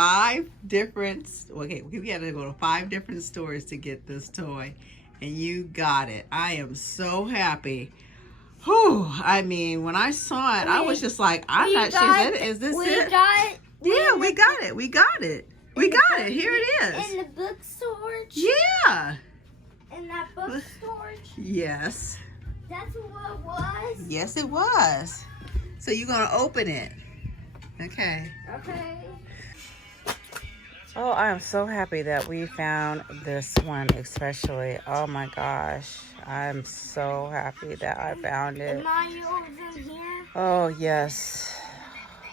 5 different, okay, we had to go to 5 different stores to get this toy, and you got it. I am so happy. Whew, I mean, when I saw it, I was just like, I'm not sure. Is this it? Yeah, we got it. We got it. We got it. Here it is. In the book storage? Yeah. In that book storage? Yes. That's what it was? Yes, it was. So you're going to open it. Okay. Okay. Oh, I am so happy that we found this one especially. Oh my gosh. I'm so happy that I found it. Mario's in here. Oh, yes.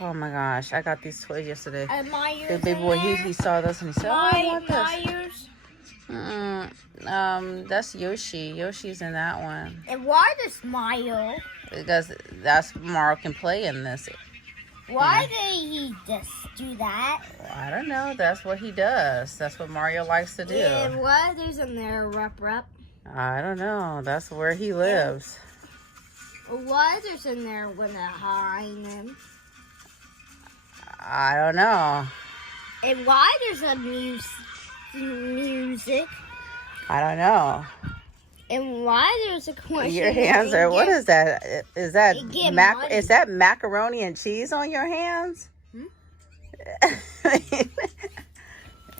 Oh my gosh. I got these toys yesterday. Mario's The big boy, he saw this and he said, oh, I want this. That's Yoshi. Yoshi's in that one. And why does Mario? Because that's Mario can play in this. Why did he just do that? I don't know. That's what he does. That's what Mario likes to do. And what there's in there, Rup? I don't know. That's where he lives. What there's in there when they're hiding him? I don't know. And why there's a music? I don't know. And why there's a question? Your hands are. What is that? Is that money. Is that macaroni and cheese on your hands?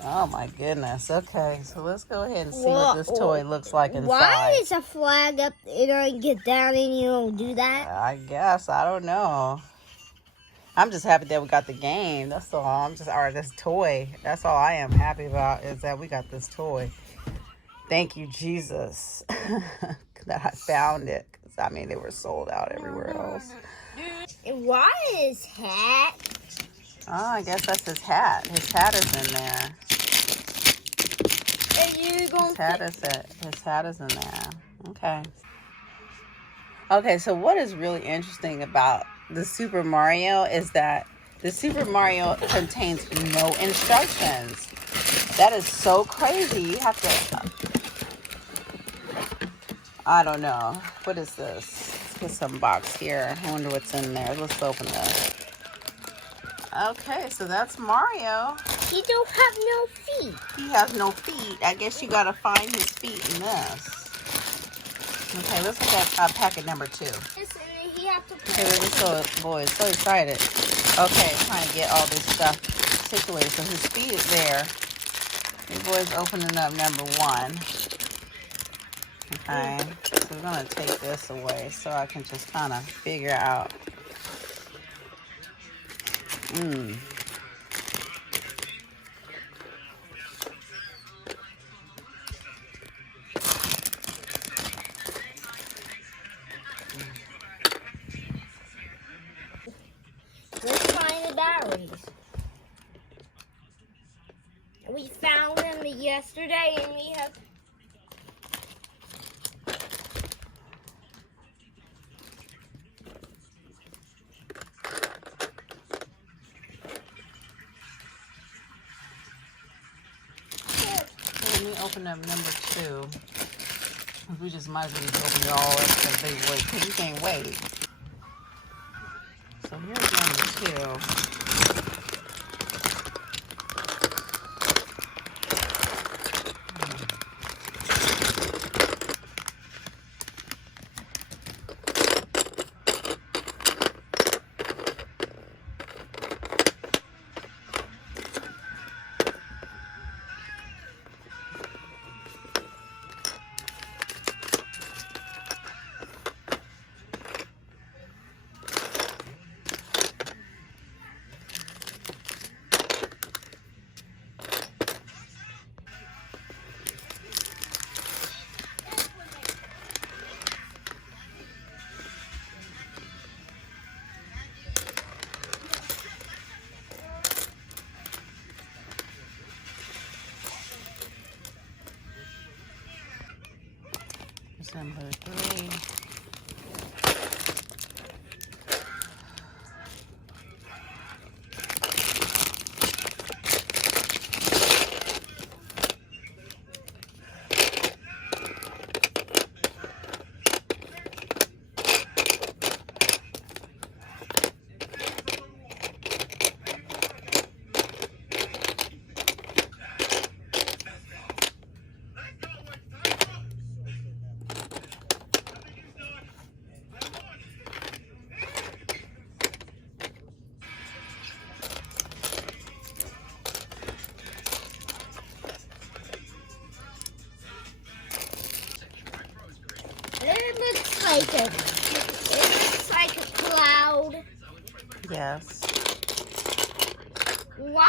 Oh my goodness. Okay, so let's go ahead and see what this toy looks like inside. Why is a flag up? You don't get down and you don't do that. I guess I don't know. I'm just happy that we got the game. That's all. Or this toy. That's all I am happy about is that we got this toy. Thank you, Jesus, that I found it. 'Cause, I mean, they were sold out everywhere else. And why is hat? Oh, I guess that's his hat. His hat is in there. And you going His hat is in there. Okay. Okay, so what is really interesting about the Super Mario is that the Super Mario contains no instructions. That is so crazy. You have to... I don't know. What is this? Let's get some box here. I wonder what's in there. Let's open this. Okay, so that's Mario. He don't have no feet. He has no feet. I guess you gotta find his feet in this. Okay, let's look at packet number 2. He have to Okay, boy, so excited. Okay, trying to get all this stuff situated. So his feet is there. Big boy's opening up number 1. Okay, so we're gonna take this away so I can just kind of figure out. Let's find the batteries. We found them yesterday and we have... Let me open up number 2. We just might as well just open it all up because they wait. Because you can't wait. So here's number 2. Number 3.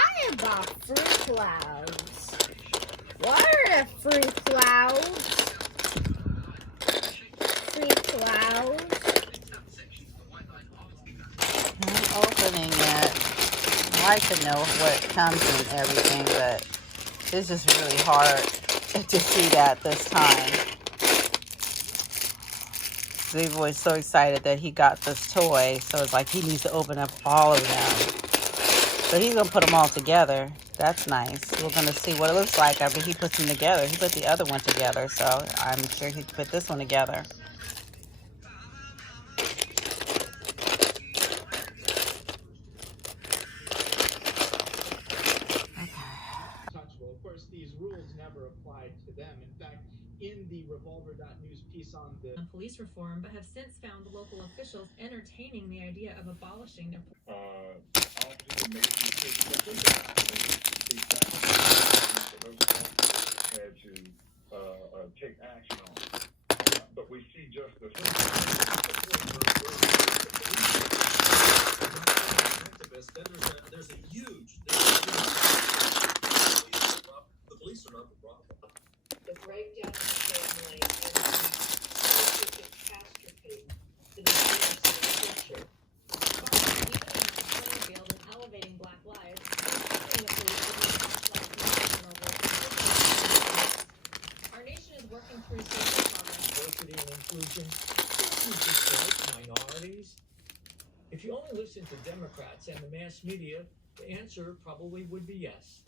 I bought fruit clouds. What are the fruit clouds? Fruit clouds. I'm opening it. I like to know what comes in everything, but it's just really hard to see that this time. Xavier was so excited that he got this toy, so it's like he needs to open up all of them. So he's gonna put them all together. That's nice. We're gonna see what it looks like after he puts them together. He put the other one together, so I'm sure he put this one together. Of course, these rules never applied to them. In fact, in the Revolver.news piece on the police reform, but have since found local officials entertaining the idea of abolishing their had to take action on. But we see just the there's a huge the police are not the problem. the breakdown of the family and the catastrophe that is the future. Even in the playing field and elevating Black lives, the police our nation is working through social progress. Diversity and inclusion, like minorities. If you only listen to Democrats and the mass media, the answer probably would be yes.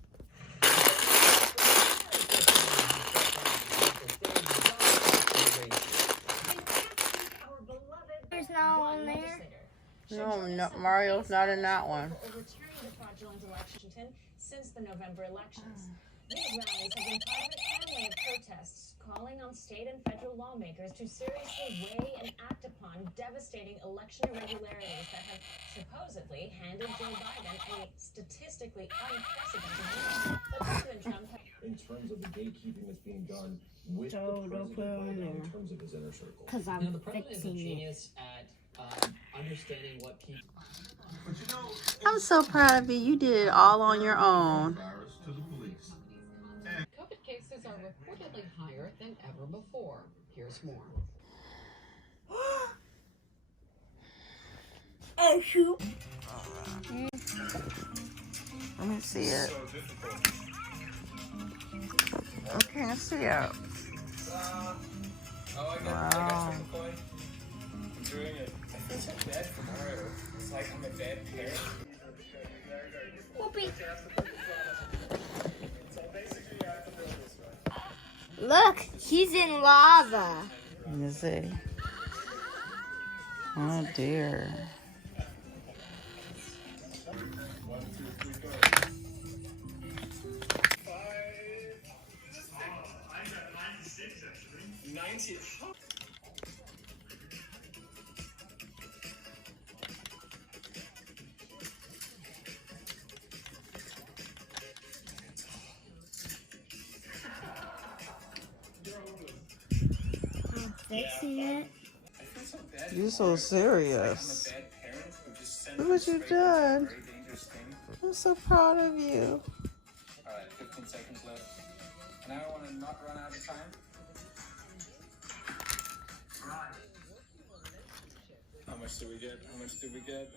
There's no one there. No, Mario's not in that one. Overturning the fraudulent election since the November elections. These rallies have been part of a family of protests calling on state and federal lawmakers to seriously weigh and act upon devastating election irregularities that have supposedly handed Joe Biden a statistically unprecedented win. But President Trump in terms of the gatekeeping that's being done with Joe, the don't president put it on right now in there. terms of his inner circle. Because Now, I'm the president is a fixing it. genius at understanding what people. I'm so proud of you. You did it all on your own. COVID cases are reportedly higher than ever before. Here's more. Oh, shoot. Let me see it. I can't see it. Wow. I'm doing it. I feel so bad for Mario. It's like I'm a bad parent. Whoopee. So basically, you have to build this one. Look, he's in lava. Let me see. Oh dear. I got 96 actually. 90. I'm fixing it. I feel so bad. You're so serious. I'm a bad parent who just sent Look me what straight you've into a done. very dangerous thing. I'm so proud of you. Alright, 15 seconds left. And I don't want to not run out of time. How much do we get? How much do we get?